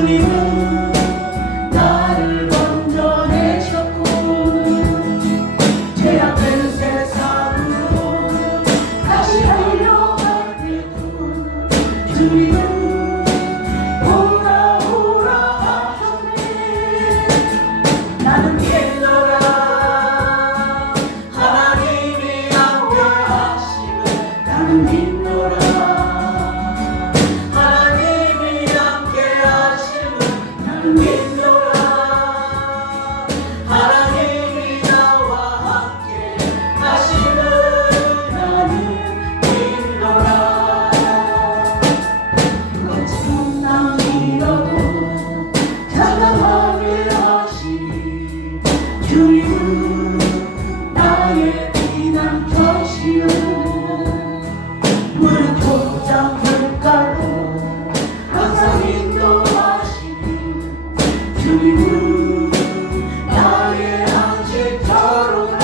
주님은 나를 건져내셨고 죄악된 세상으로 다시 흘러갈 때도 주님은 오라 오라 하셨네. 나는 믿노라 하나님이 함께 하심을. 나는 믿노라 하나님이 함께 하심을. 나는 믿노라 하나님이 나와 함께 하심을. 나는 믿노라. 거친 땅이라도 자라나게 하시니 주님은 나의 피난처시요 무릇 곧장 물가로 항상 인도하시니 주님은 나의 안식처로다.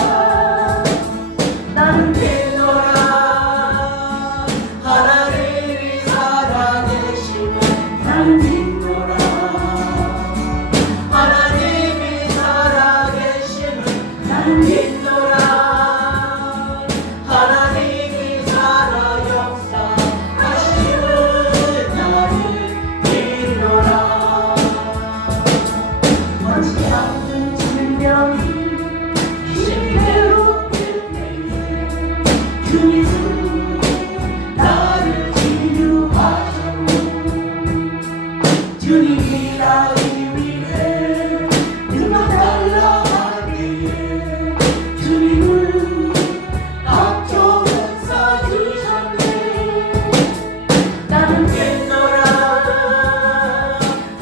나는 믿노라 하나님이 살아계심을. 나는 믿노라 하나님이 살아계심을. 나는 믿노라 하나님이 살아 역사하심을. 나는 믿노라. 원치 않는 질병이 심히 괴롭힐 때에 주님은 나를 치유하시고 주님이 나를 위해 등만 달라할 때에 주님은 각종은 사주셨네. 나는 믿노라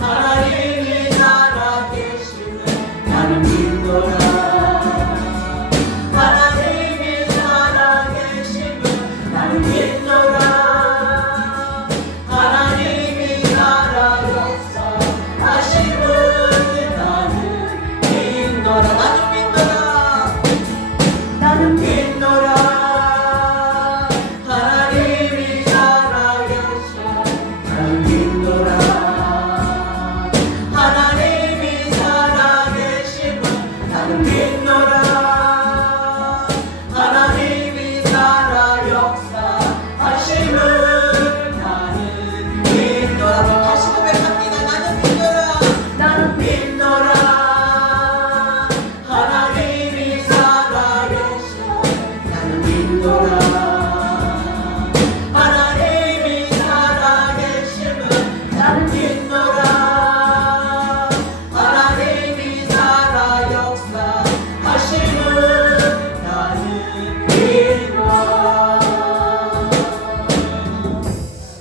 하나님이 살아계심을. 나는 믿노라 하나님이 살아계심을. 나는 믿노라 하나님이 살아 역사하심을. 나는 믿노라. 나는 믿노라 하나님이 살아계심을. 나는 믿노라 하나님이 살아계심을. 나는 믿노라 하나님이 살아 역사하심을. 나는 믿노라. 다시 고백합니다. 나는 믿노라. 나는 믿노라 하나님이 살아계심을. 나는 믿노라 하나님이 살아계심을. 나는 믿노라 하나님이 살아 역사하심을. 나는 믿노라.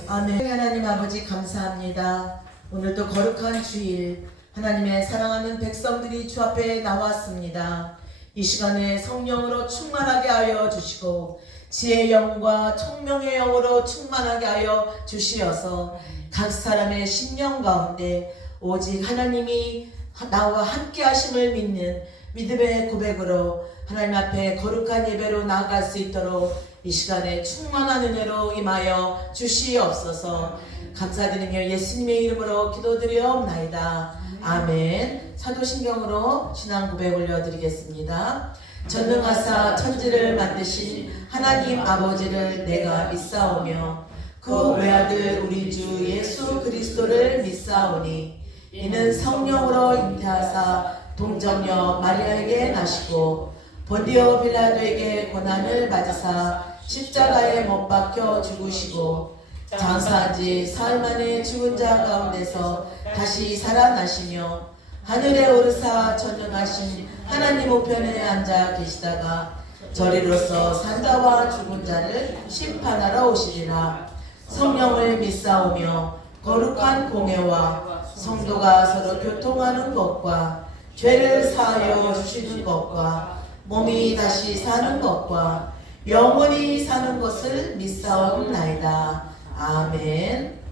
아멘. 하나님 아버지 감사합니다. 오늘도 거룩한 주일 하나님의 사랑하는 백성들이 주 앞에 나왔습니다. 이 시간에 성령으로 충만하게 하여 주시고 지혜의 영과 총명의 영으로 충만하게 하여 주시어서 각 사람의 심령 가운데 오직 하나님이 나와 함께 하심을 믿는 믿음의 고백으로 하나님 앞에 거룩한 예배로 나아갈 수 있도록 이 시간에 충만한 은혜로 임하여 주시옵소서. 감사드리며 예수님의 이름으로 기도드리옵나이다. 아멘. 사도신경으로 신앙 고백 올려드리겠습니다. 전능하사 천지를 만드신 하나님 아버지를 내가 믿사오며 그 외아들 우리 주 예수 그리스도를 믿사오니 이는 성령으로 잉태하사 동정녀 마리아에게 나시고 본디오 빌라도에게 고난을 받으사 십자가에 못 박혀 죽으시고 장사한 지 사흘 만에 죽은 자 가운데서 다시 살아나시며 하늘에 오르사 전능하신 하나님 우편에 앉아 계시다가 저리로서 산자와 죽은 자를 심판하러 오시리라. 성령을 믿사오며 거룩한 공회와 성도가 서로 교통하는 것과 죄를 사하여 주시는 것과 몸이 다시 사는 것과 영원히 사는 것을 믿사옵나이다. 아멘.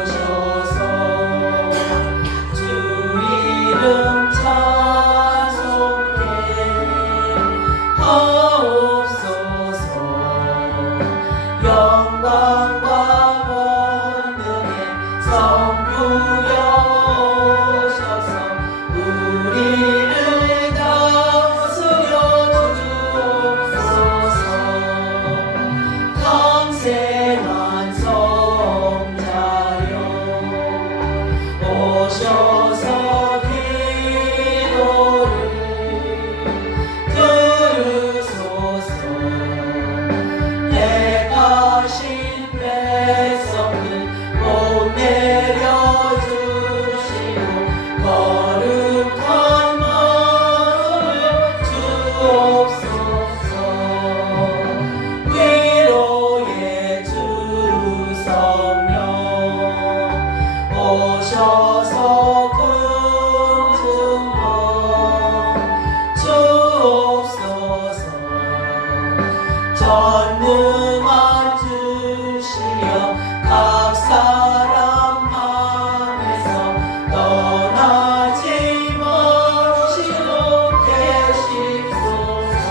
전무하오셔서 주 이름 찬송하리. 부여오셔서 우리를 다스려 주옵소서. 강생한 성자여 오셔서 기도를 들으소서. 택하신 백성들 못 내려주시고 거룩한 마음을 주옵소서. 위로의 주 성령 오셔서 금증거 주옵소서. 전능한 주시여 각 사람 안에서 떠나지 마시고 계십소서.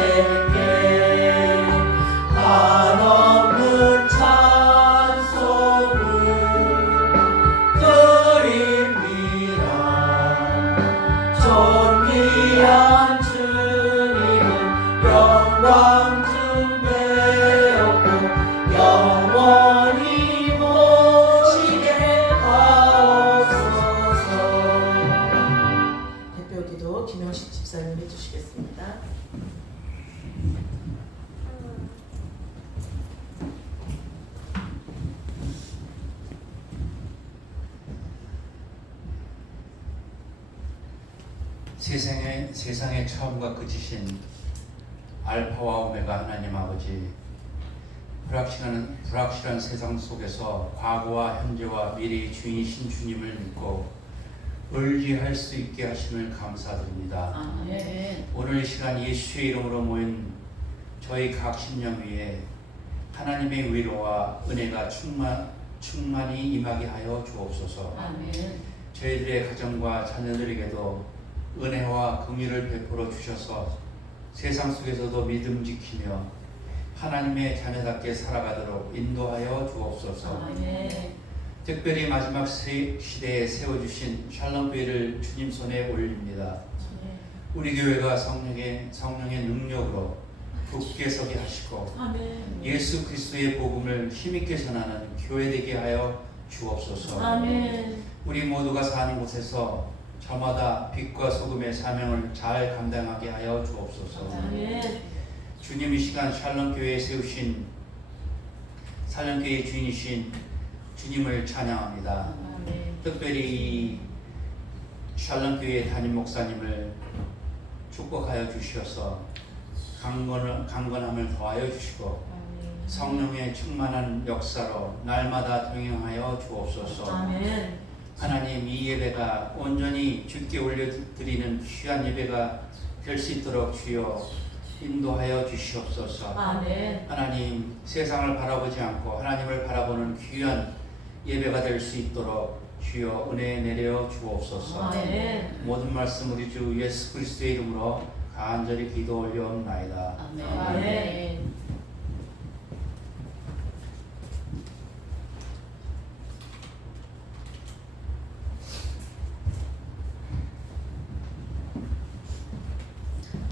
성삼위일체께 한없는 찬송을 드립니다. 존귀한 주님은 영광 중배였고 영원히 모시게 하옵소서. 대표 기도 김영식 집사님 해주시겠습니다. 세상의 처음과 끝이신 알파와 오메가 하나님 아버지, 불확실한 세상 속에서 과거와 현재와 미래의 주인이신 주님을 믿고 의지할 수 있게 하심을 감사드립니다. 아멘. 오늘 이 시간 예수의 이름으로 모인 저희 각 심령 위에 하나님의 위로와 은혜가 충만히 임하게 하여 주옵소서. 아멘. 저희들의 가정과 자녀들에게도 은혜와 긍휼을 베풀어 주셔서 세상 속에서도 믿음 지키며 하나님의 자녀답게 살아가도록 인도하여 주옵소서. 아멘. 특별히 마지막 시대에 세워주신 샬롬교회를 주님 손에 올립니다. 우리 교회가 성령의 능력으로 굳게 서게 하시고 아멘. 예수 그리스도의 복음을 힘있게 전하는 교회 되게 하여 주옵소서. 아멘. 우리 모두가 사는 곳에서 저마다 빛과 소금의 사명을 잘 감당하게 하여 주옵소서. 아멘. 주님 이 시간 샬롬교회에 세우신 샬롬교회의 주인이신 주님을 찬양합니다. 아멘. 특별히 이 샬롬교회 담임 목사님을 축복하여 주셔서 강건함을 더하여 주시고 성령의 충만한 역사로 날마다 동행하여 주옵소서. 아멘. 하나님, 이 예배가 온전히 주께 올려드리는 귀한 예배가 될 수 있도록 주여 인도하여 주시옵소서. 아멘. 하나님, 세상을 바라보지 않고 하나님을 바라보는 귀한 예배가 될 수 있도록 주여 은혜 내려 주옵소서. 아멘. 모든 말씀 우리 주 예수 그리스도의 이름으로 간절히 기도 올려옵나이다. 아멘.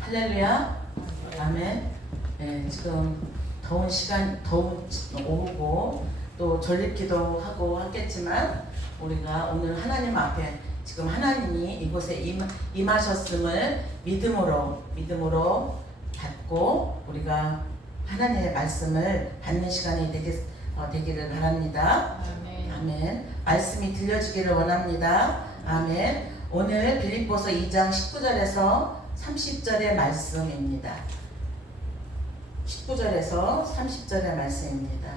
할렐루야. 아멘. 네, 지금 더운 시간, 더운 오후고 또 전립기도 하고 하겠지만 우리가 오늘 하나님 앞에 지금 하나님이 이곳에 임하셨음을 믿음으로 받고 우리가 하나님의 말씀을 받는 시간이 되기를 바랍니다. 아멘. 아멘. 말씀이 들려지기를 원합니다. 아멘. 오늘 빌립보서 2장 19절에서 30절의 말씀입니다. 19절에서 30절의 말씀입니다.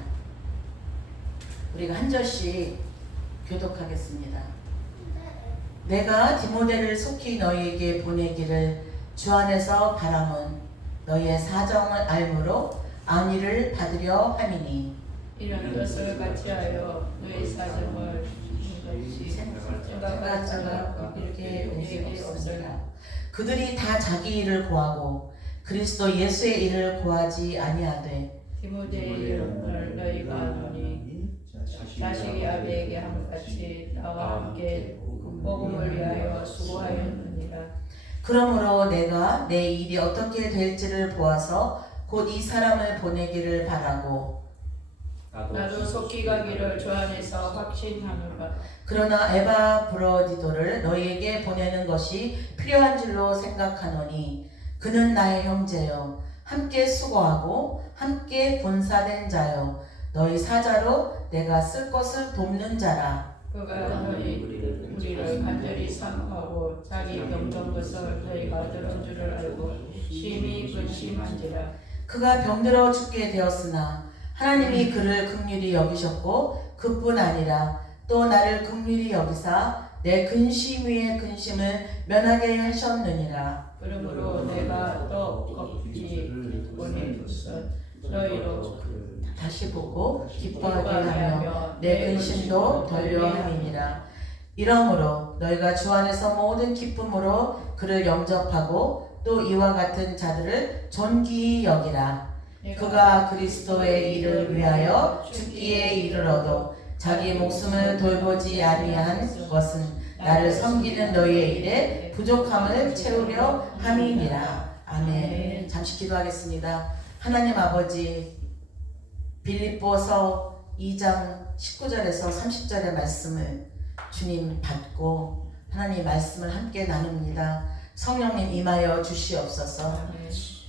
우리가 한 절씩 교독하겠습니다. 내가 디모데를 속히 너희에게 보내기를 주 안에서 바람은 너희의 사정을 알므로 안위를 받으려 함이니 이런 것을 같이하여 너희 사정을 생각하자가 이렇게 오직 없으리라. 그들이 다 자기 일을 구하고 그리스도 예수의 일을 구하지 아니하되 디모데를 너희가 아노니 자식이 아비에게 함같이 나와 함께 복음을 위하여 수고하였느니라. 그러므로 내가 내 일이 어떻게 될지를 보아서 곧 이 사람을 보내기를 바라고 나도 속히 가기를 주 안에서 확신하노라. 그러나 에바브로디도를 너희에게 보내는 것이 필요한 줄로 생각하노니 그는 나의 형제요 함께 수고하고 함께 본사된 자요 너희 사자로 내가 쓸 것을 돕는 자라. 그가 너희 우리를 간절히 사모하고 자기 병든 것을 너희가 들은 줄을 알고 심히 근심한지라. 그가 병들어 죽게 되었으나 하나님이 그를 긍휼히 여기셨고 그뿐 아니라 또 나를 긍휼히 여기사 내 근심 위에 근심을 면하게 하셨느니라. 그러므로 내가 또 걷기 보내줬어. 너희로 다시 보고 기뻐하게 하며 내 근심도 덜려 함이니라. 이러므로 너희가 주 안에서 모든 기쁨으로 그를 영접하고 또 이와 같은 자들을 존귀히 여기라. 그가 그리스도의 일을 위하여 죽기에 이르러도 자기 목숨을 돌보지 아니한 것은 나를 섬기는 너희의 일에 부족함을 채우려 함이니라. 아멘. 잠시 기도하겠습니다. 하나님 아버지, 빌립보서 2장 19절에서 30절의 말씀을 주님 받고 하나님 말씀을 함께 나눕니다. 성령님 임하여 주시옵소서.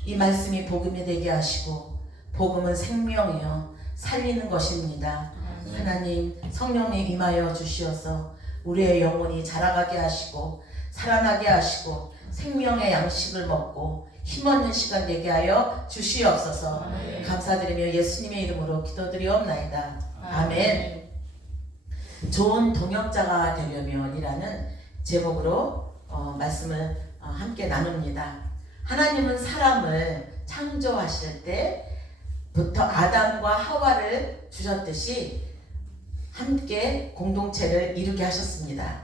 이 말씀이 복음이 되게 하시고 복음은 생명이요 살리는 것입니다. 하나님 성령님 임하여 주시어서 우리의 영혼이 자라가게 하시고 살아나게 하시고 생명의 양식을 먹고 힘없는 시간 되게 하여 주시옵소서. 감사드리며 예수님의 이름으로 기도드리옵나이다. 아멘. 좋은 동역자가 되려면이라는 제목으로 말씀을 함께 나눕니다. 하나님은 사람을 창조하실 때부터 아담과 하와를 주셨듯이 함께 공동체를 이루게 하셨습니다.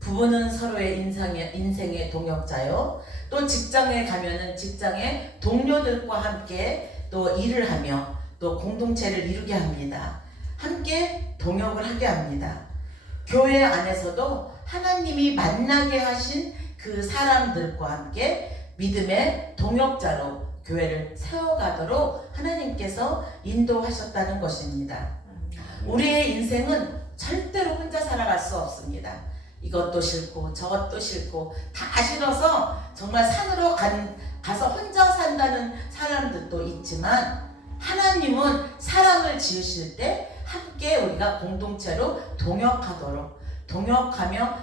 부부는 서로의 인생의 동역자요. 또 직장에 가면은 직장의 동료들과 함께 또 일을 하며 또 공동체를 이루게 합니다. 함께 동역을 하게 합니다. 교회 안에서도 하나님이 만나게 하신 그 사람들과 함께 믿음의 동역자로 교회를 세워가도록 하나님께서 인도하셨다는 것입니다. 우리의 인생은 절대로 혼자 살아갈 수 없습니다. 이것도 싫고 저것도 싫고 다 싫어서 정말 산으로 가서 혼자 산다는 사람들도 있지만 하나님은 사람을 지으실 때 함께 우리가 공동체로 동역하며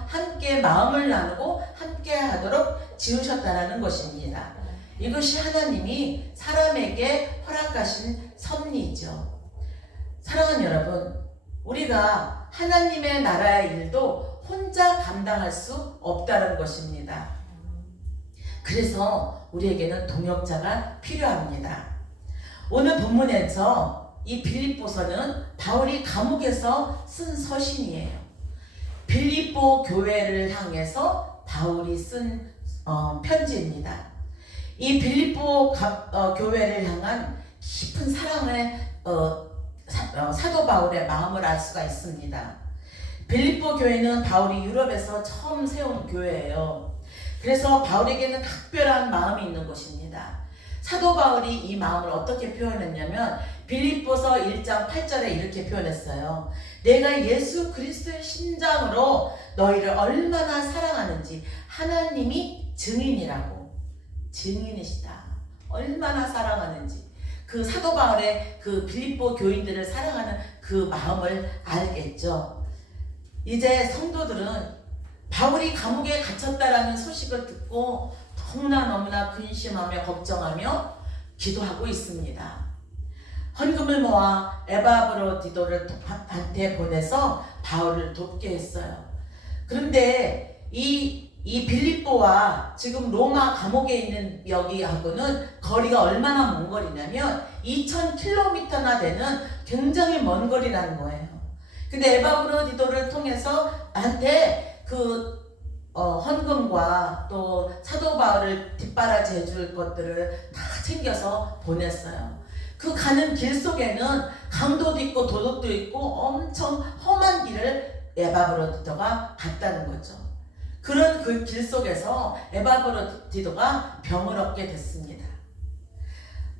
함께 마음을 나누고 함께 하도록 지으셨다는 것입니다. 이것이 하나님이 사람에게 허락하신 섭리죠. 사랑하는 여러분, 우리가 하나님의 나라의 일도 혼자 감당할 수 없다는 것입니다. 그래서 우리에게는 동역자가 필요합니다. 오늘 본문에서 이 빌립보서는 바울이 감옥에서 쓴 서신이에요. 빌립보 교회를 향해서 바울이 쓴 편지입니다. 이 빌립보 교회를 향한 깊은 사랑의 사도 바울의 마음을 알 수가 있습니다. 빌립보 교회는 바울이 유럽에서 처음 세운 교회예요. 그래서 바울에게는 특별한 마음이 있는 것입니다. 사도 바울이 이 마음을 어떻게 표현했냐면 빌립보서 1장 8절에 이렇게 표현했어요. 내가 예수 그리스도의 심장으로 너희를 얼마나 사랑하는지 하나님이 증인이시다. 얼마나 사랑하는지. 그 사도 바울의 그 빌립보 교인들을 사랑하는 그 마음을 알겠죠. 이제 성도들은 바울이 감옥에 갇혔다라는 소식을 듣고 너무나 근심하며 걱정하며 기도하고 있습니다. 헌금을 모아 에바브로디도한테 보내서 바울을 돕게 했어요. 그런데 이 빌립보와 지금 로마 감옥에 있는 여기하고는 거리가 얼마나 먼 거리냐면 2000km나 되는 굉장히 먼 거리라는 거예요. 근데 에바브로디도를 통해서 나한테 헌금과 또 사도 바울을 뒷바라지 해줄 것들을 다 챙겨서 보냈어요. 그 가는 길 속에는 강도도 있고 도둑도 있고 엄청 험한 길을 에바브로디도가 갔다는 거죠. 그런 그 길 속에서 에바브로디도가 병을 얻게 됐습니다.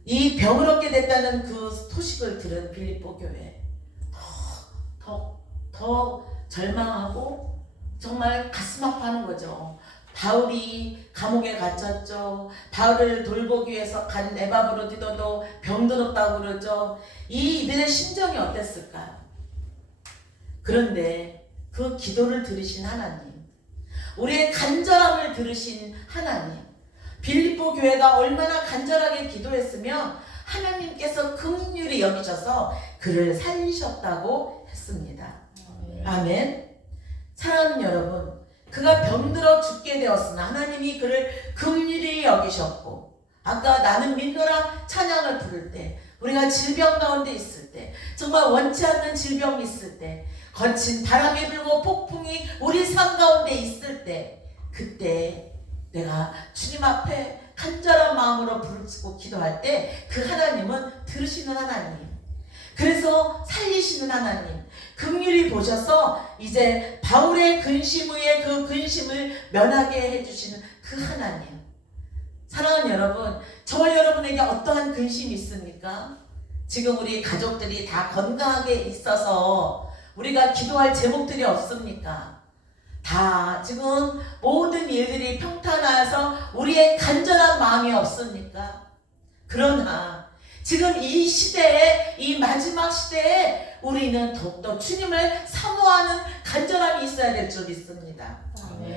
이 병을 얻게 됐다는 그 소식을 들은 빌립보 교회 더 절망하고 정말 가슴 아파하는 거죠. 바울이 감옥에 갇혔죠. 바울을 돌보기 위해서 간 에바브로디도도 병들었다고 그러죠. 이들의 심정이 어땠을까요? 그런데 그 기도를 들으신 하나님, 우리의 간절함을 들으신 하나님, 빌립보 교회가 얼마나 간절하게 기도했으면 하나님께서 긍휼히 여기셔서 그를 살리셨다고 했습니다. 아멘. 사랑하는 여러분, 그가 병들어 죽게 되었으나 하나님이 그를 긍휼히 여기셨고, 아까 나는 믿노라 찬양을 부를 때, 우리가 질병 가운데 있을 때, 정말 원치 않는 질병이 있을 때, 거친 바람이 불고 폭풍이 우리 삶 가운데 있을 때, 그때 내가 주님 앞에 간절한 마음으로 부르짖고 기도할 때 그 하나님은 들으시는 하나님, 그래서 살리시는 하나님, 긍휼히 보셔서 이제 바울의 근심 후에 그 근심을 면하게 해주시는 그 하나님. 사랑하는 여러분, 저와 여러분에게 어떠한 근심이 있습니까? 지금 우리 가족들이 다 건강하게 있어서 우리가 기도할 제목들이 없습니까? 다 지금 모든 일들이 평탄하여서 우리의 간절한 마음이 없습니까? 그러나 지금 이 시대에, 이 마지막 시대에 우리는 더욱더 주님을 사모하는 간절함이 있어야 될 줄 믿습니다.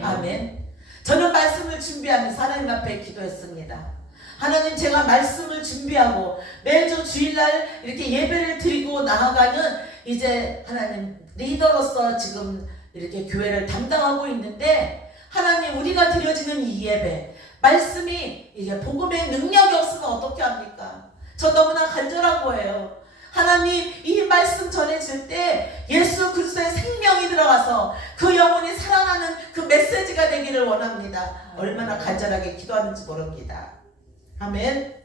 아멘. 저는 말씀을 준비하면서 하나님 앞에 기도했습니다. 하나님, 제가 말씀을 준비하고 매주 주일날 이렇게 예배를 드리고 나아가는 이제 하나님 리더로서 지금 이렇게 교회를 담당하고 있는데, 하나님, 우리가 드려지는 이 예배, 말씀이 이게 복음의 능력이 없으면 어떻게 합니까? 저 너무나 간절한 거예요. 하나님, 이 말씀 전해질 때 예수 그리스도의 생명이 들어가서 그 영혼이 살아나는 그 메시지가 되기를 원합니다. 얼마나 간절하게 기도하는지 모릅니다. 아멘.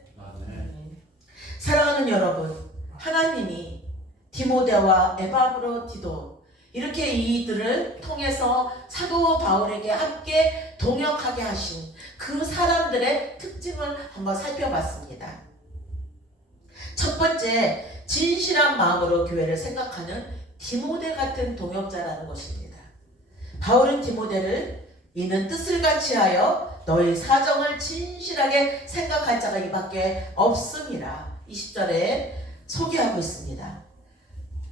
사랑하는 여러분, 하나님이 디모데와 에바브로디도 이렇게 이들을 통해서 사도 바울에게 함께 동역하게 하신 그 사람들의 특징을 한번 살펴봤습니다. 첫 번째, 진실한 마음으로 교회를 생각하는 디모데 같은 동역자라는 것입니다. 바울은 디모데를 이는 뜻을 같이 하여 너희 사정을 진실하게 생각할 자가 이밖에 없음이라 20절에 소개하고 있습니다.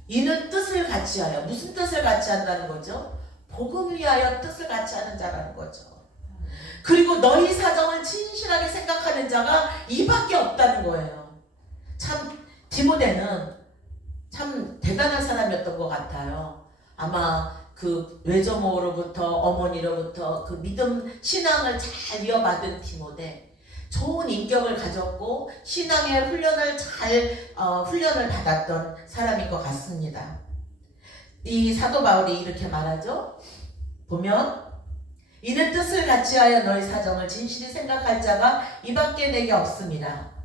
이는 뜻을 같이 하여, 무슨 뜻을 같이 한다는 거죠? 복음을 위하여 뜻을 같이 하는 자라는 거죠. 그리고 너희 사정을 진실하게 생각하는 자가 이밖에 없다는 거예요. 참 디모데는 참 대단한 사람이었던 것 같아요. 아마 그 외조모로부터 어머니로부터 그 믿음 신앙을 잘 이어받은 디모데, 좋은 인격을 가졌고 신앙의 훈련을 훈련을 받았던 사람인 것 같습니다. 이 사도 바울이 이렇게 말하죠. 보면 이는 뜻을 같이 하여 너희 사정을 진실히 생각할 자가 이밖에 내게 없음이라.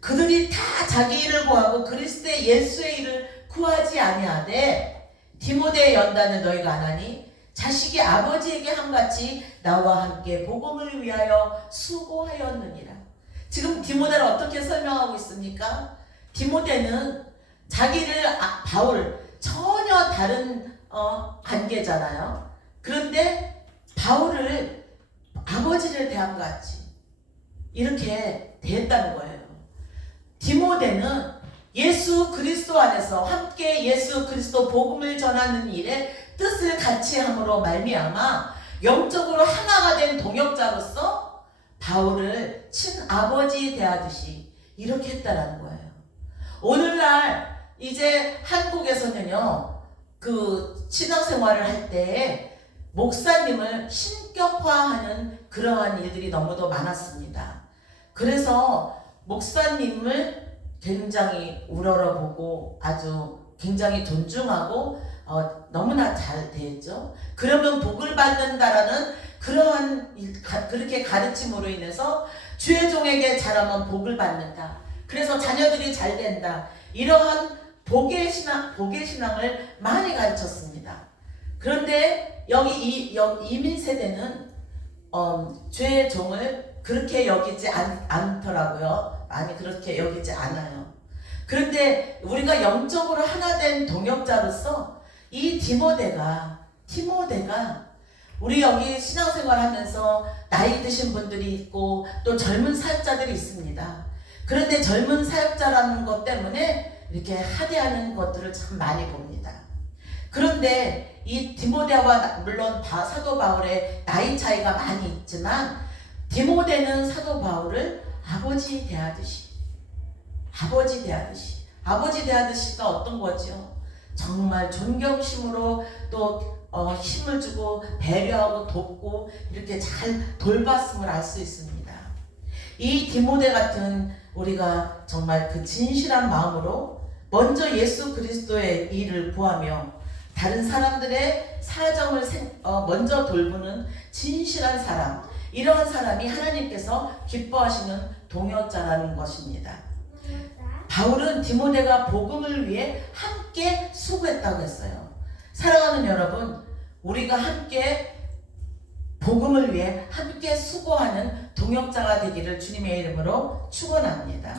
그들이 다 자기 일을 구하고 그리스도의 예수의 일을 구하지 아니하되 디모데의 연단을 너희가 안 하니 자식이 아버지에게 함같이 나와 함께 복음을 위하여 수고하였느니라. 지금 디모데를 어떻게 설명하고 있습니까? 디모데는 자기를 바울 전혀 다른 관계잖아요. 그런데 바울을 아버지를 대한 것 같이 이렇게 대했다는 거예요. 디모데는 예수 그리스도 안에서 함께 예수 그리스도 복음을 전하는 일에 뜻을 같이 함으로 말미암아 영적으로 하나가 된 동역자로서 바울을 친아버지 대하듯이 이렇게 했다라는 거예요. 오늘날 이제 한국에서는요, 그 신앙생활을 할 때 목사님을 신격화하는 그러한 일들이 너무도 많았습니다. 그래서 목사님을 굉장히 우러러보고 아주 굉장히 존중하고 너무나 잘 대했죠. 그러면 복을 받는다라는 그러한 그렇게 가르침으로 인해서 주의 종에게 잘하면 복을 받는다. 그래서 자녀들이 잘 된다. 이러한 복의 신앙을 많이 가르쳤습니다. 그런데 여기 이민 세대는 죄의 종을 그렇게 여기지 않더라고요. 많이 그렇게 여기지 않아요. 그런데 우리가 영적으로 하나 된 동역자로서 이 디모데가 우리 여기 신앙생활 하면서 나이 드신 분들이 있고 또 젊은 사역자들이 있습니다. 그런데 젊은 사역자라는 것 때문에 이렇게 하대하는 것들을 참 많이 봅니다. 그런데 이 디모데와 물론 사도 바울의 나이 차이가 많이 있지만 디모데는 사도 바울을 아버지 대하듯이가 어떤 거죠? 정말 존경심으로 또 힘을 주고 배려하고 돕고 이렇게 잘 돌봤음을 알 수 있습니다. 이 디모데 같은 우리가 정말 그 진실한 마음으로 먼저 예수 그리스도의 일을 구하며 다른 사람들의 사정을 먼저 돌보는 진실한 사람, 이러한 사람이 하나님께서 기뻐하시는 동역자라는 것입니다. 바울은 디모데가 복음을 위해 함께 수고했다고 했어요. 사랑하는 여러분, 우리가 함께 복음을 위해 함께 수고하는 동역자가 되기를 주님의 이름으로 축원합니다.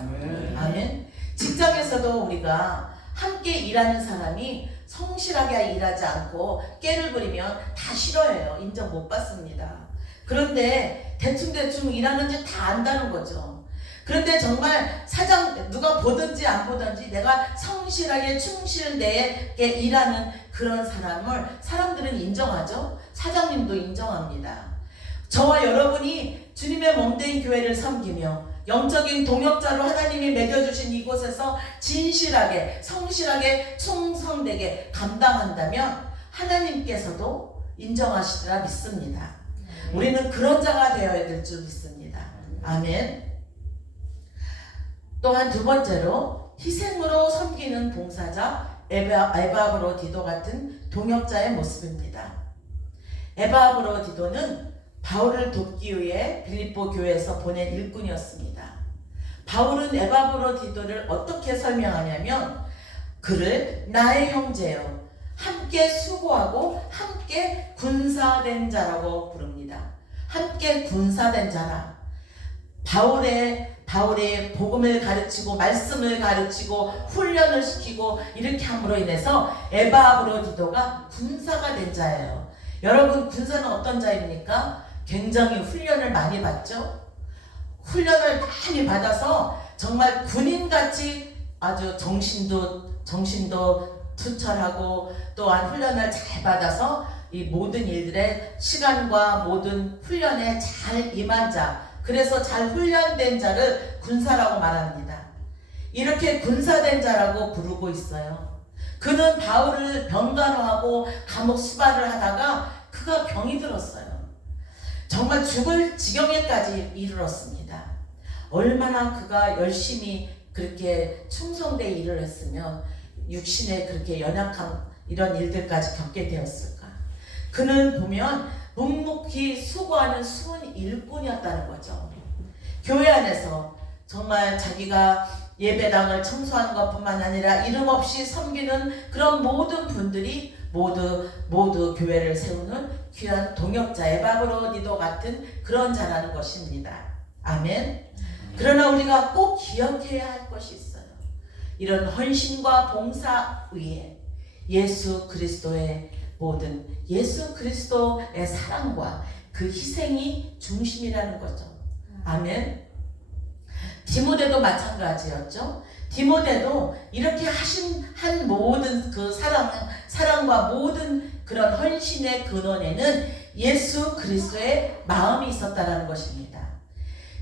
아멘. 직장에서도 우리가 함께 일하는 사람이 성실하게 일하지 않고 깨를 부리면 다 싫어해요. 인정 못 받습니다. 그런데 대충 일하는지 다 안다는 거죠. 그런데 정말 사장 누가 보든지 안 보든지 내가 성실하게 충실되게 일하는 그런 사람을 사람들은 인정하죠. 사장님도 인정합니다. 저와 여러분이 주님의 몸된 교회를 섬기며 영적인 동역자로 하나님이 매겨주신 이곳에서 진실하게 성실하게 충성되게 감당한다면 하나님께서도 인정하시리라 믿습니다. 우리는 그런 자가 되어야 될 줄 믿습니다. 아멘. 또한 두 번째로 희생으로 섬기는 봉사자 에바브로디도 같은 동역자의 모습입니다. 에바브로디도는 바울을 돕기 위해 빌립보 교회에서 보낸 일꾼이었습니다. 바울은 에바브로디도를 어떻게 설명하냐면 그를 나의 형제요 함께 수고하고 함께 군사된 자라고 부릅니다. 함께 군사된 자라. 바울의 복음을 가르치고 말씀을 가르치고 훈련을 시키고 이렇게 함으로 인해서 에바브로디도가 군사가 된 자예요. 여러분, 군사는 어떤 자입니까? 굉장히 훈련을 많이 받죠. 훈련을 많이 받아서 정말 군인같이 아주 정신도 투철하고 또한 훈련을 잘 받아서 이 모든 일들의 시간과 모든 훈련에 잘 임한 자, 그래서 잘 훈련된 자를 군사라고 말합니다. 이렇게 군사된 자라고 부르고 있어요. 그는 바울을 병간호하고 감옥 수발을 하다가 그가 병이 들었어요. 정말 죽을 지경에까지 이르렀습니다. 얼마나 그가 열심히 그렇게 충성되게 일을 했으면 육신에 그렇게 연약한 이런 일들까지 겪게 되었을까. 그는 보면 묵묵히 수고하는 수은 일꾼이었다는 거죠. 교회 안에서 정말 자기가 예배당을 청소하는 것뿐만 아니라 이름 없이 섬기는 그런 모든 분들이 모두 교회를 세우는 귀한 동역자 에바브로디도 같은 그런 자라는 것입니다. 아멘. 그러나 우리가 꼭 기억해야 할 것이 있어요. 이런 헌신과 봉사 위에 예수 그리스도의 사랑과 그 희생이 중심이라는 거죠. 아멘. 디모데도 마찬가지였죠. 디모데도 이렇게 한 모든 그 사랑과 모든 그런 헌신의 근원에는 예수 그리스도의 마음이 있었다라는 것입니다.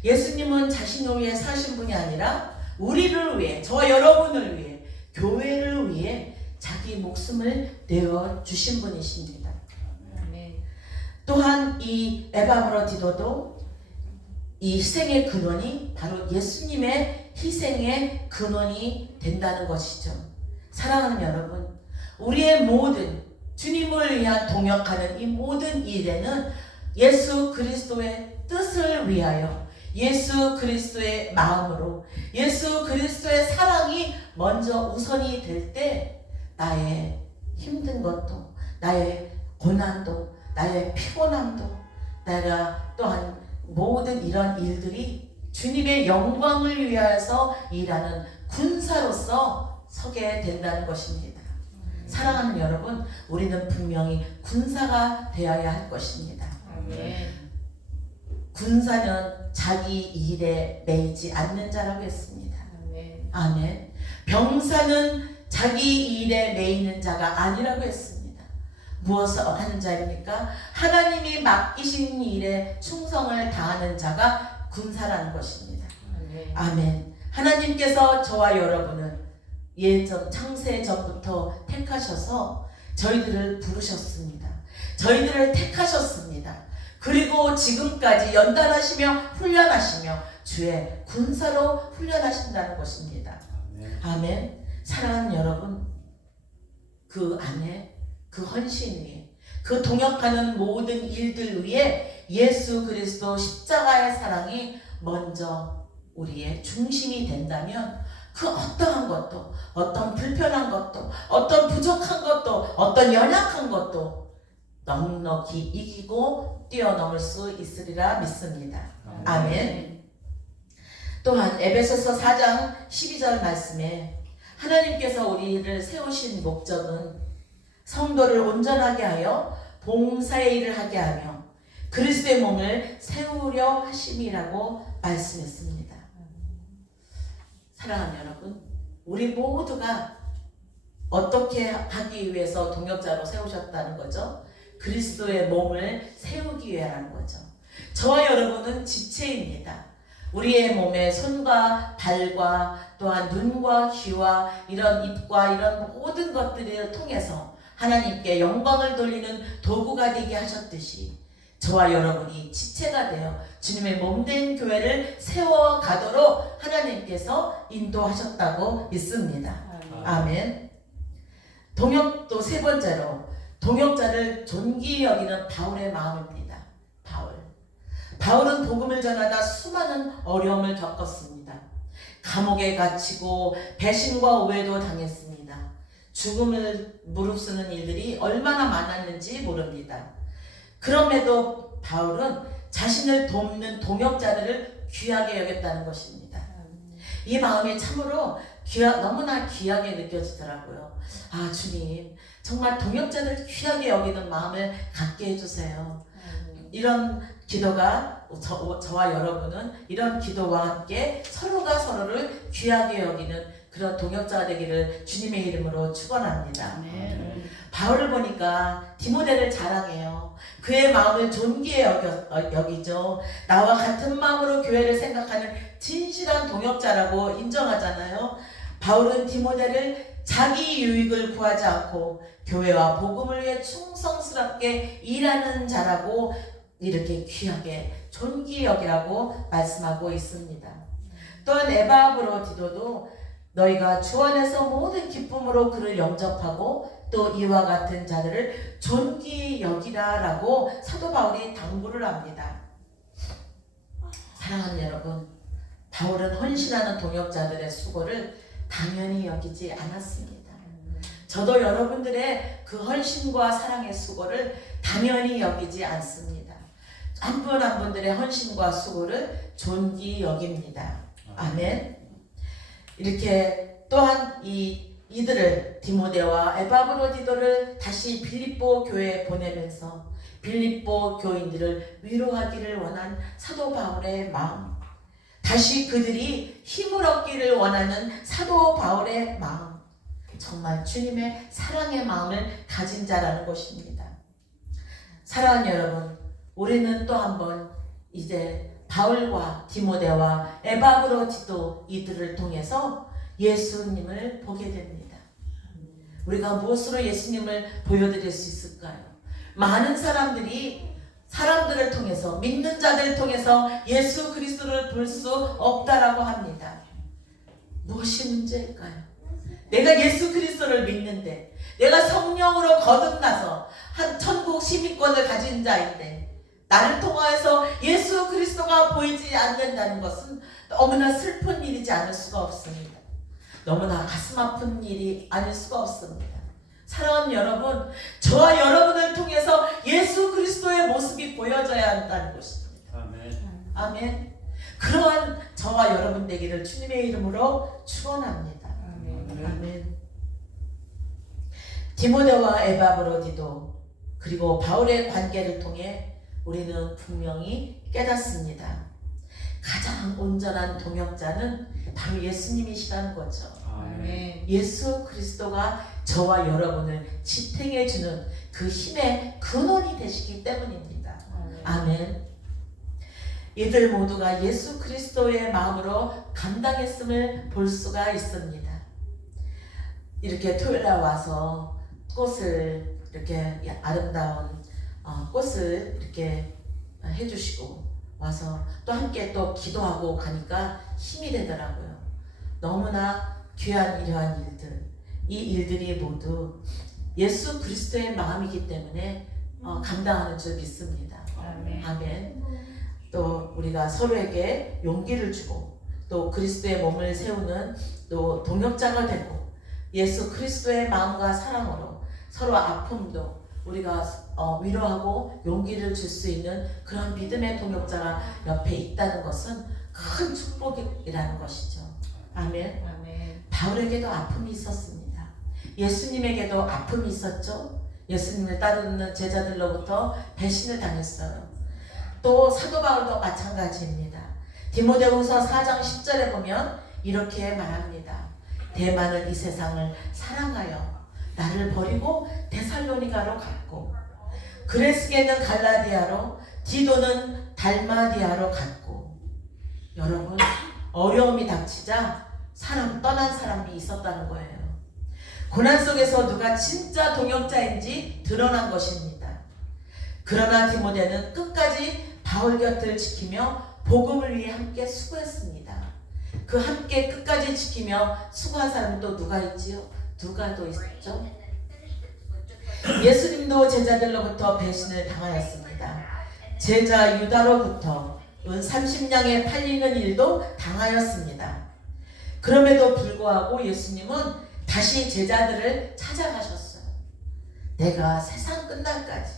예수님은 자신을 위해 사신 분이 아니라 우리를 위해, 저와 여러분을 위해, 교회를 위해 자기 목숨을 내어 주신 분이십니다. 또한 이 에바브로디도도 이 희생의 근원이 바로 예수님의 희생의 근원이 된다는 것이죠. 사랑하는 여러분, 우리의 모든 주님을 위한 동역하는 이 모든 일에는 예수 그리스도의 뜻을 위하여 예수 그리스도의 마음으로 예수 그리스도의 사랑이 먼저 우선이 될 때 나의 힘든 것도 나의 고난도 나의 피곤함도 내가 또한 모든 이런 일들이 주님의 영광을 위하여서 일하는 군사로서 서게 된다는 것입니다. 사랑하는 여러분, 우리는 분명히 군사가 되어야 할 것입니다. 아멘. 군사는 자기 일에 매이지 않는 자라고 했습니다. 아멘. 아멘. 병사는 자기 일에 매이는 자가 아니라고 했습니다. 무엇을 하는 자입니까? 하나님이 맡기신 일에 충성을 다하는 자가 군사라는 것입니다. 아멘. 아멘. 하나님께서 저와 여러분을 예전 창세 전부터 택하셔서 저희들을 부르셨습니다. 저희들을 택하셨습니다. 그리고 지금까지 연단하시며 훈련하시며 주의 군사로 훈련하신다는 것입니다. 아멘. 사랑하는 여러분, 그 안에 그 헌신 위에 그 동역하는 모든 일들 위에 예수 그리스도 십자가의 사랑이 먼저 우리의 중심이 된다면 그 어떠한 것도 어떤 불편한 것도 어떤 부족한 것도 어떤 연약한 것도 넉넉히 이기고 뛰어넘을 수 있으리라 믿습니다. 아멘. 또한 에베소서 4장 12절 말씀에 하나님께서 우리를 세우신 목적은 성도를 온전하게 하여 봉사의 일을 하게 하며 그리스도의 몸을 세우려 하심이라고 말씀했습니다. 사랑하는 여러분, 우리 모두가 어떻게 하기 위해서 동역자로 세우셨다는 거죠? 그리스도의 몸을 세우기 위해라는 거죠. 저와 여러분은 지체입니다. 우리의 몸에 손과 발과 또한 눈과 귀와 이런 입과 이런 모든 것들을 통해서 하나님께 영광을 돌리는 도구가 되게 하셨듯이 저와 여러분이 지체가 되어 주님의 몸된 교회를 세워가도록 하나님께서 인도하셨다고 믿습니다. 아멘. 동역도 세 번째로 동역자를 존귀히 여기는 바울의 마음입니다. 바울은 복음을 전하다 수많은 어려움을 겪었습니다. 감옥에 갇히고 배신과 오해도 당했습니다. 죽음을 무릅쓰는 일들이 얼마나 많았는지 모릅니다. 그럼에도 바울은 자신을 돕는 동역자들을 귀하게 여겼다는 것입니다. 이 마음이 참으로 너무나 귀하게 느껴지더라고요. 아, 주님, 정말 동역자들을 귀하게 여기는 마음을 갖게 해주세요. 이런 기도가 저와 여러분은 이런 기도와 함께 서로가 서로를 귀하게 여기는 그런 동역자가 되기를 주님의 이름으로 축원합니다. 바울을 보니까 디모데를 자랑해요. 그의 마음을 존귀히 여기죠. 나와 같은 마음으로 교회를 생각하는 진실한 동역자라고 인정하잖아요. 바울은 디모데를 자기 유익을 구하지 않고 교회와 복음을 위해 충성스럽게 일하는 자라고 이렇게 귀하게 존귀히 여기라고 말씀하고 있습니다. 또한 에바브로디도도 너희가 주 안에서 모든 기쁨으로 그를 영접하고 또 이와 같은 자들을 존귀히 여기라 라고 사도 바울이 당부를 합니다. 사랑하는 여러분, 바울은 헌신하는 동역자들의 수고를 당연히 여기지 않았습니다. 저도 여러분들의 그 헌신과 사랑의 수고를 당연히 여기지 않습니다. 한 분 한 분들의 헌신과 수고를 존귀히 여깁니다. 아멘. 이렇게 또한 이들을 디모데와 에바브로디도를 다시 빌립보 교회에 보내면서 빌립보 교인들을 위로하기를 원한 사도 바울의 마음, 다시 그들이 힘을 얻기를 원하는 사도 바울의 마음, 정말 주님의 사랑의 마음을 가진 자라는 것입니다. 사랑하는 여러분, 우리는 또 한번 이제 바울과 디모데와 에바브로디도 이들을 통해서 예수님을 보게 됩니다. 우리가 무엇으로 예수님을 보여드릴 수 있을까요? 많은 사람들을 통해서, 믿는 자들을 통해서 예수 그리스도를 볼 수 없다라고 합니다. 무엇이 문제일까요? 내가 예수 그리스도를 믿는데, 내가 성령으로 거듭나서 한 천국 시민권을 가진 자인데 나를 통하여서 예수 그리스도가 보이지 않는다는 것은 너무나 슬픈 일이지 않을 수가 없습니다. 너무나 가슴 아픈 일이 아닐 수가 없습니다. 사랑하는 여러분, 저와 여러분을 통해서 예수 그리스도의 모습이 보여져야 한다는 것입니다. 아멘. 아멘. 그러한 저와 여러분 되기를 주님의 이름으로 축원합니다. 아멘. 디모데와 에바브로디도 그리고 바울의 관계를 통해 우리는 분명히 깨닫습니다. 가장 온전한 동역자는 바로 예수님이시라는 거죠. 아멘. 예수 그리스도가 저와 여러분을 지탱해 주는 그 힘의 근원이 되시기 때문입니다. 아멘. 이들 모두가 예수 그리스도의 마음으로 감당했음을 볼 수가 있습니다. 이렇게 토요일에 와서 꽃을 이렇게 아름다운 꽃을 이렇게 해주시고 와서 또 함께 또 기도하고 가니까 힘이 되더라고요. 너무나 귀한 이러한 일들, 이 일들이 모두 예수 그리스도의 마음이기 때문에 감당하는 줄 믿습니다. 아멘. 또 우리가 서로에게 용기를 주고 또 그리스도의 몸을 세우는 또 동역자가 되고 예수 그리스도의 마음과 사랑으로 서로 아픔도 우리가 위로하고 용기를 줄 수 있는 그런 믿음의 동역자가 옆에 있다는 것은 큰 축복이라는 것이죠. 아멘. 바울에게도 아픔이 있었습니다. 예수님에게도 아픔이 있었죠. 예수님을 따르는 제자들로부터 배신을 당했어요. 또 사도 바울도 마찬가지입니다. 디모데후서 4장 10절에 보면 이렇게 말합니다. 대만은 이 세상을 사랑하여 나를 버리고 데살로니가로 갔고 그레스게는 갈라디아로 디도는 달마디아로 갔고. 여러분, 어려움이 닥치자 떠난 사람이 있었다는 거예요. 고난 속에서 누가 진짜 동역자인지 드러난 것입니다. 그러나 디모데는 끝까지 바울 곁을 지키며 복음을 위해 함께 수고했습니다. 그 함께 끝까지 지키며 수고한 사람은 또 누가 있지요? 누가 또 있죠? 예수님도 제자들로부터 배신을 당하였습니다. 제자 유다로부터 은 30냥에 팔리는 일도 당하였습니다. 그럼에도 불구하고 예수님은 다시 제자들을 찾아가셨어요. 내가 세상 끝날까지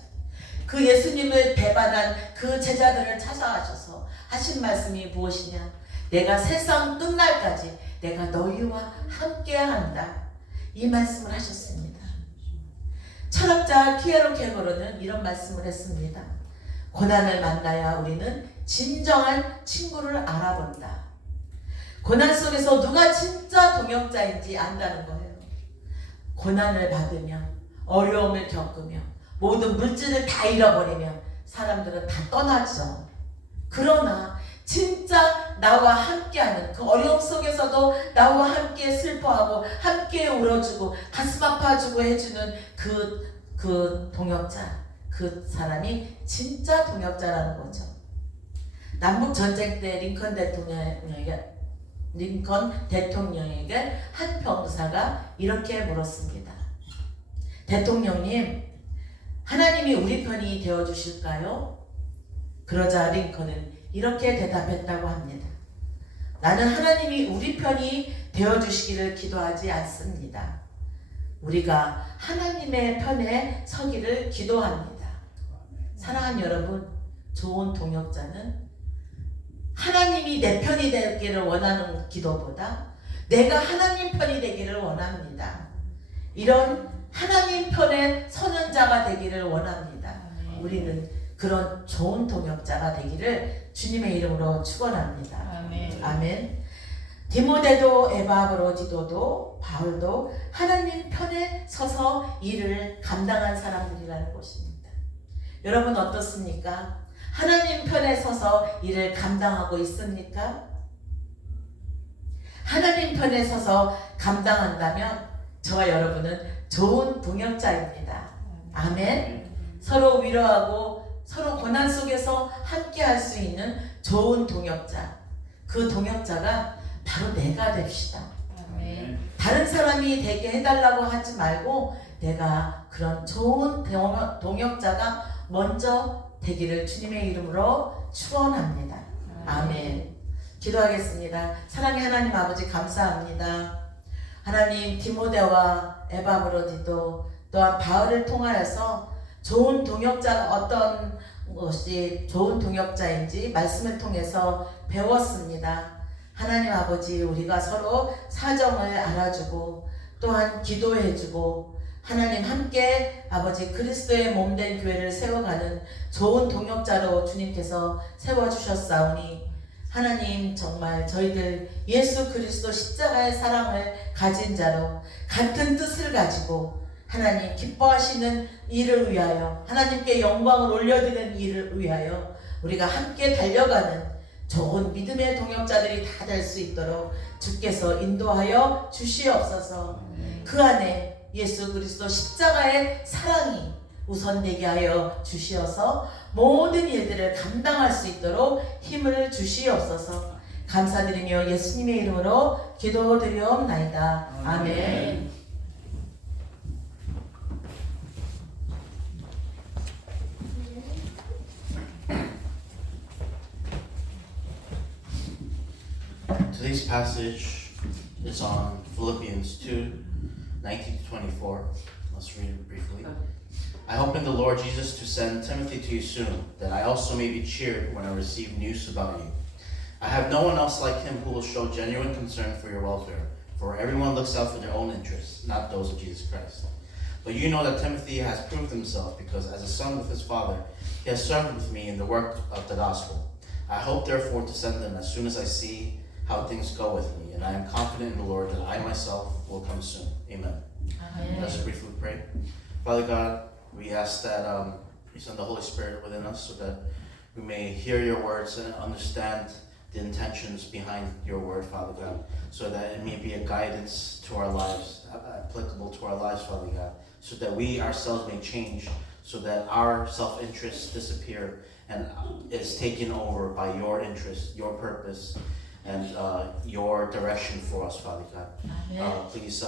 그 예수님을 배반한 그 제자들을 찾아가셔서 하신 말씀이 무엇이냐? 내가 세상 끝날까지 내가 너희와 함께한다. 이 말씀을 하셨습니다. 철학자 키에로 케고르는 이런 말씀을 했습니다. 고난을 만나야 우리는 진정한 친구를 알아본다. 고난 속에서 누가 진짜 동역자인지 안다는 거예요. 고난을 받으며 어려움을 겪으며 모든 물질을 다 잃어버리며 사람들은 다 떠나죠. 그러나 진짜 나와 함께하는 그 어려움 속에서도 나와 함께 슬퍼하고 함께 울어주고 가슴 아파주고 해주는 그 동역자, 그 사람이 진짜 동역자라는 거죠. 남북 전쟁 때 링컨 대통령에게 한 병사가 이렇게 물었습니다. 대통령님, 하나님이 우리 편이 되어주실까요? 그러자 링컨은 이렇게 대답했다고 합니다. 나는 하나님이 우리 편이 되어주시기를 기도하지 않습니다. 우리가 하나님의 편에 서기를 기도합니다. 사랑하는 여러분, 좋은 동역자는 하나님이 내 편이 되기를 원하는 기도보다 내가 하나님 편이 되기를 원합니다. 이런 하나님 편에 서는 자가 되기를 원합니다. 우리는 그런 좋은 동역자가 되기를 주님의 이름으로 축원합니다. 아멘. 디모데도 에바브로디도도 바울도 하나님 편에 서서 일을 감당한 사람들이라는 것입니다. 여러분 어떻습니까? 하나님 편에 서서 일을 감당하고 있습니까? 하나님 편에 서서 감당한다면 저와 여러분은 좋은 동역자입니다. 아멘. 서로 위로하고 서로 고난 속에서 함께 할 수 있는 좋은 동역자. 그 동역자가 바로 내가 됩시다. 다른 사람이 되게 해달라고 하지 말고 내가 그런 좋은 동역자가 먼저 되기를 주님의 이름으로 축원합니다. 아멘. 기도하겠습니다. 사랑의 하나님 아버지 감사합니다. 하나님 디모데와 에바브로디도 또한 바울을 통하여서 좋은 동역자가 어떤 것이 좋은 동역자인지 말씀을 통해서 배웠습니다. 하나님 아버지 우리가 서로 사정을 알아주고 또한 기도해주고 하나님 함께 아버지 그리스도의 몸된 교회를 세워가는 좋은 동역자로 주님께서 세워주셨사오니 하나님 정말 저희들 예수 그리스도 십자가의 사랑을 가진 자로 같은 뜻을 가지고 하나님 기뻐하시는 일을 위하여 하나님께 영광을 올려드리는 일을 위하여 우리가 함께 달려가는 좋은 믿음의 동역자들이 다 될 수 있도록 주께서 인도하여 주시옵소서. 그 안에 예수 그리스도 십자가의 사랑이 우선되게 하여 주시어서 모든 일들을 감당할 수 있도록 힘을 주시옵소서. 감사드리며 예수님의 이름으로 기도드리옵나이다. 아멘. Today's passage is on Philippians 2:19-24. Let's read it briefly. I hope in the Lord Jesus to send Timothy to you soon, that I also may be cheered when I receive news about you. I have no one else like him who will show genuine concern for your welfare, for everyone looks out for their own interests, not those of Jesus Christ. But you know that Timothy has proved himself, because as a son with his father, he has served with me in the work of the gospel. I hope therefore to send him as soon as I see how things go with me, and I am confident in the Lord that I myself will come soon. Amen. Let's briefly pray. Father God, we ask that you send the Holy Spirit within us so that we may hear your words and understand the intentions behind your word, Father God, so that it may be a guidance to our lives, applicable to our lives, Father God, so that we ourselves may change, so that our self-interest disappear and is taken over by your interest, your purpose, and your direction for us, Father God. Please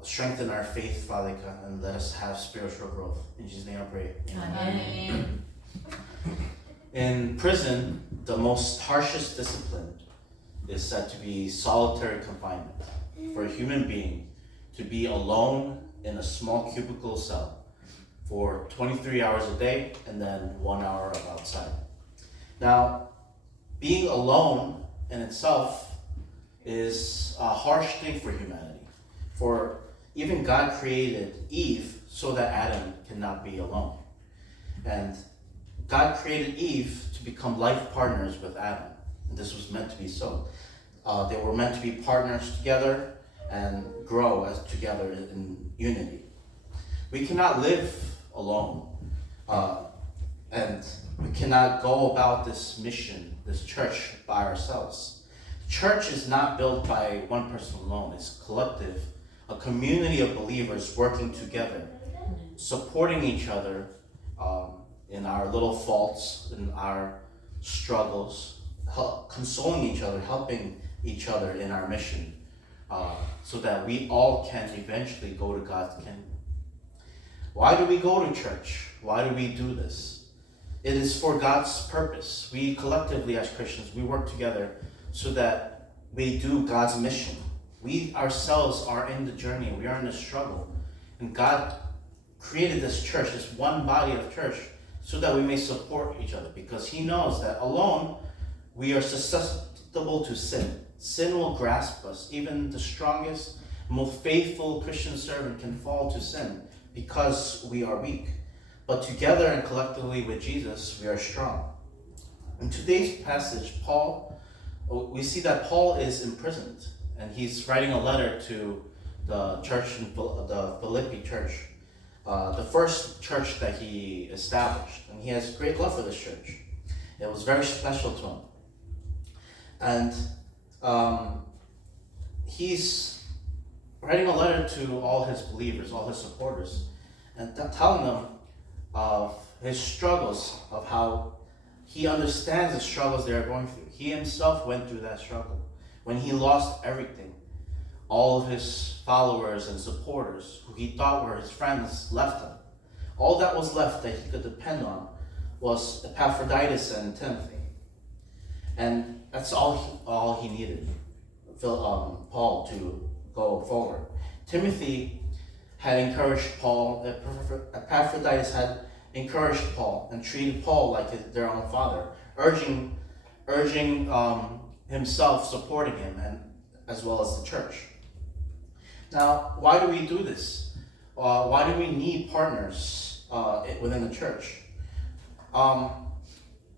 strengthen our faith, Father God, and let us have spiritual growth. In Jesus' name I pray. 아멘. In prison, the most harshest discipline is said to be solitary confinement. For a human being to be alone in a small cubicle cell for 23 hours a day and then 1 hour outside. Now, being alone in itself is a harsh thing for humanity. For even God created Eve so that Adam cannot be alone. And God created Eve to become life partners with Adam. And this was meant to be so. They were meant to be partners together and grow as together in unity. We cannot live alone. And we cannot go about this mission, this church, by ourselves. Church is not built by one person alone. It's collective, a community of believers working together, supporting each other in our little faults, in our struggles, consoling each other, helping each other in our mission, so that we all can eventually go to God's kingdom. Why do we go to church? Why do we do this? It is for God's purpose. We collectively as Christians, we work together so that we do God's mission. We ourselves are in the journey. We are in the struggle. And God created this church, this one body of church, so that we may support each other. Because he knows that alone, we are susceptible to sin. Sin will grasp us. Even the strongest, most faithful Christian servant can fall to sin because we are weak. But together and collectively with Jesus, we are strong. In today's passage, we see that Paul is imprisoned, and he's writing a letter to the church, the Philippi church, the first church that he established. And he has great love for this church. It was very special to him. And he's writing a letter to all his believers, all his supporters, and telling them of his struggles, of how he understands the struggles they are going through. He himself went through that struggle when he lost everything. All of his followers and supporters, who he thought were his friends, left him. all that was left that he could depend on was Epaphroditus and Timothy. And that's all he needed, Paul, to go forward. Timothy had encouraged Paul, Epaphroditus had encouraged Paul and treated Paul like their own father, urging himself, supporting him, and as well as the church. Now, why do we do this? Why do we need partners within the church?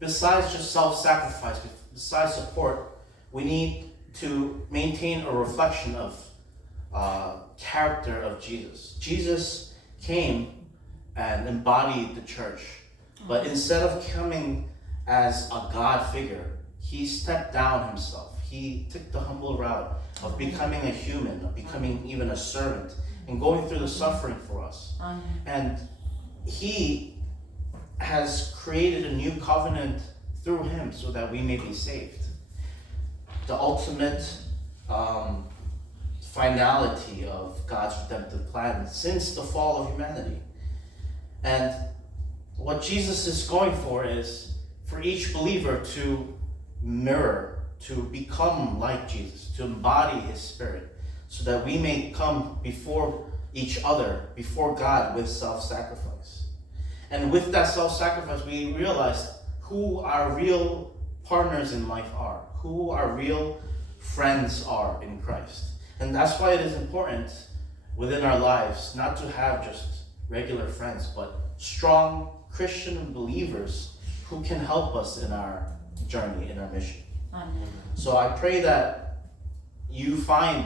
Besides just self-sacrifice, besides support, we need to maintain a reflection of character of Jesus. Jesus came and embodied the church, but instead of coming as a God figure, he stepped down himself. He took the humble route of becoming a human, of becoming even a servant, and going through the suffering for us. And he has created a new covenant through him so that we may be saved. The ultimate finality of God's redemptive plan since the fall of humanity. And what Jesus is going for is for each believer to mirror, to become like Jesus, to embody his spirit, so that we may come before each other, before God, with self-sacrifice. And with that self-sacrifice, we realize who our real partners in life are, who our real friends are in Christ. And that's why it is important within our lives not to have just regular friends, but strong Christian believers who can help us in our journey, in our mission. Amen. So I pray that you find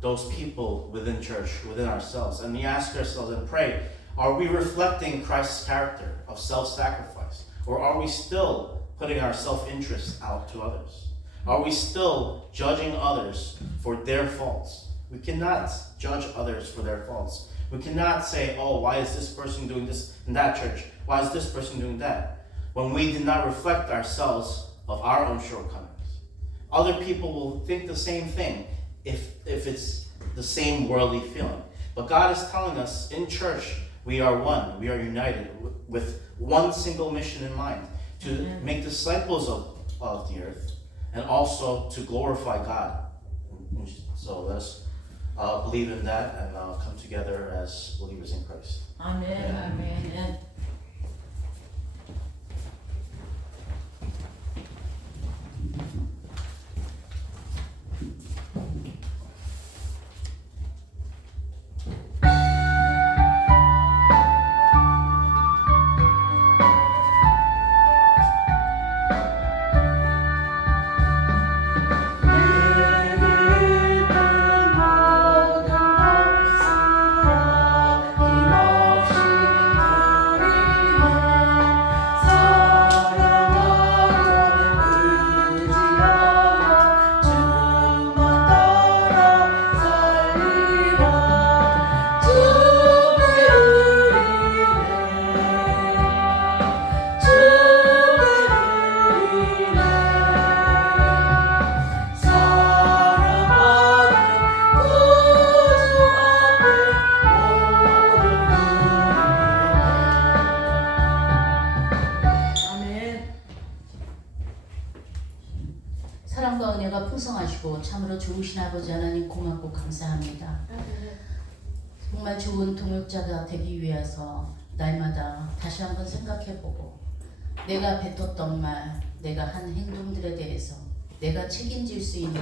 those people within church, within ourselves, and we ask ourselves and pray, are we reflecting Christ's character of self-sacrifice? Or are we still putting our self-interest out to others? Are we still judging others for their faults? We cannot judge others for their faults. We cannot say, oh, why is this person doing this in that church? Why is this person doing that? When we did not reflect ourselves of our own shortcomings. Other people will think the same thing if it's the same worldly feeling. But God is telling us in church, we are one. We are united with one single mission in mind, to make disciples of the earth, and also to glorify God. So let's believe in that and come together as believers in Christ. Amen. Amen. 사랑과 은혜가 풍성하시고 참으로 좋으신 아버지 하나님 고맙고 감사합니다. 정말 좋은 동역자가 되기 위해서 날마다 다시 한번 생각해보고 내가 뱉었던 말, 내가 한 행동들에 대해서 내가 책임질 수 있는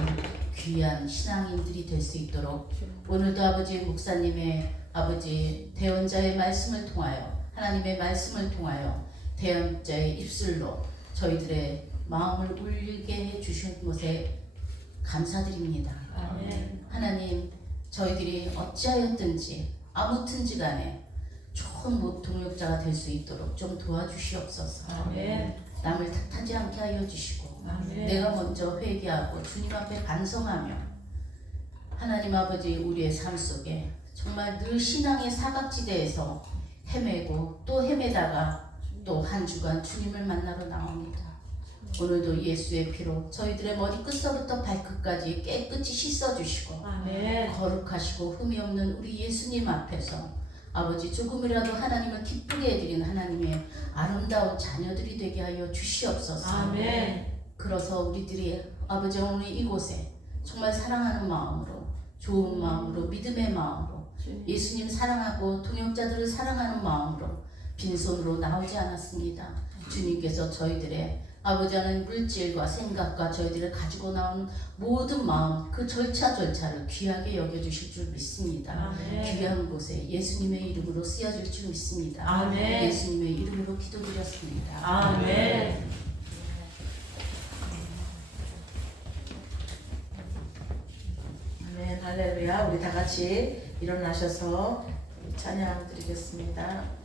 귀한 신앙인들이 될 수 있도록 오늘도 아버지 목사님의 아버지 대언자의 말씀을 통하여 하나님의 말씀을 통하여 대언자의 입술로 저희들의 마음을 울리게 해주신 것에 감사드립니다. 아멘. 하나님, 저희들이 어찌하였든지 아무튼지 간에 좋은 동역자가 될 수 있도록 좀 도와주시옵소서. 아멘. 남을 탓하지 않게 하여 주시고 아멘. 내가 먼저 회개하고 주님 앞에 반성하며 하나님 아버지 우리의 삶 속에 정말 늘 신앙의 사각지대에서 헤매고 또 헤매다가 또 한 주간 주님을 만나러 나옵니다. 오늘도 예수의 피로 저희들의 머리 끝서부터 발끝까지 깨끗이 씻어주시고 아멘. 거룩하시고 흠이 없는 우리 예수님 앞에서 아버지 조금이라도 하나님을 기쁘게 해드리는 하나님의 아름다운 자녀들이 되게 하여 주시옵소서. 아멘. 그래서 우리들이 아버지 오늘 이곳에 정말 사랑하는 마음으로 좋은 마음으로 믿음의 마음으로 예수님 사랑하고 동역자들을 사랑하는 마음으로 빈손으로 나오지 않았습니다. 주님께서 저희들의 아버지 하나님 물질과 생각과 저희들을 가지고 나오는 모든 마음 그 절차를 귀하게 여겨주실 줄 믿습니다. 아멘. 귀한 곳에 예수님의 이름으로 쓰여질 줄 믿습니다. 아멘. 예수님의 이름으로 기도드렸습니다. 아멘. 아멘, 할렐루야. 우리 다 같이 일어나셔서 찬양 드리겠습니다.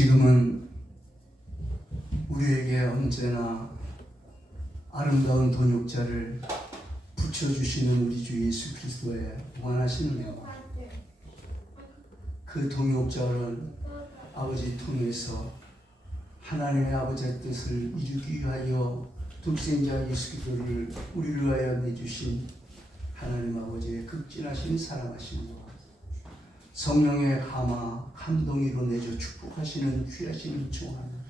지금은 우리 우리에게 언제나 아름다운 동역자를 붙여주시는 우리 주 예수 그리스도의 무한하신 은혜와 그 동역자를 아버지 통해서 하나님의 아버지의 뜻을 이루기 위하여 독생자 예수 그리스도를 우리를 위하여 내주신 하나님 아버지의 극진하신 사랑하심과 성령의 감화 감동으로 내줘 축복하시는 귀하신 종 하나님,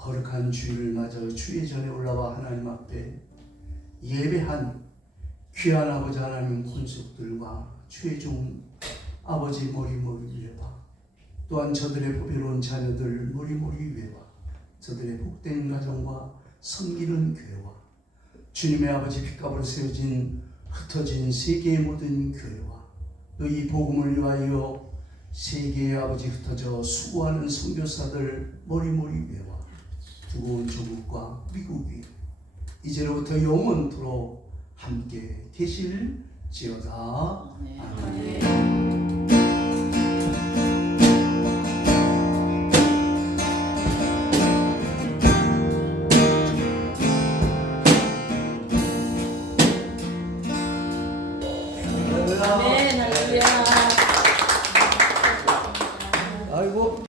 거룩한 주일을 맞아 주의 전에 올라와 하나님 앞에 예배한 귀한 아버지 하나님 권속들과 주의 종 아버지 머리머리 위에와 또한 저들의 보배로운 자녀들 머리머리 위에와 저들의 복된 가정과 섬기는 교회와 주님의 아버지 핏값으로 세워진 흩어진 세계의 모든 교회와 또 이 복음을 위하여 세계의 아버지 흩어져 수고하는 선교사들 머리머리 위에와 두고온 조국과 미국이 이제로부터 영원토록 함께 계실지어다. 아멘. 아멘. 할렐루야.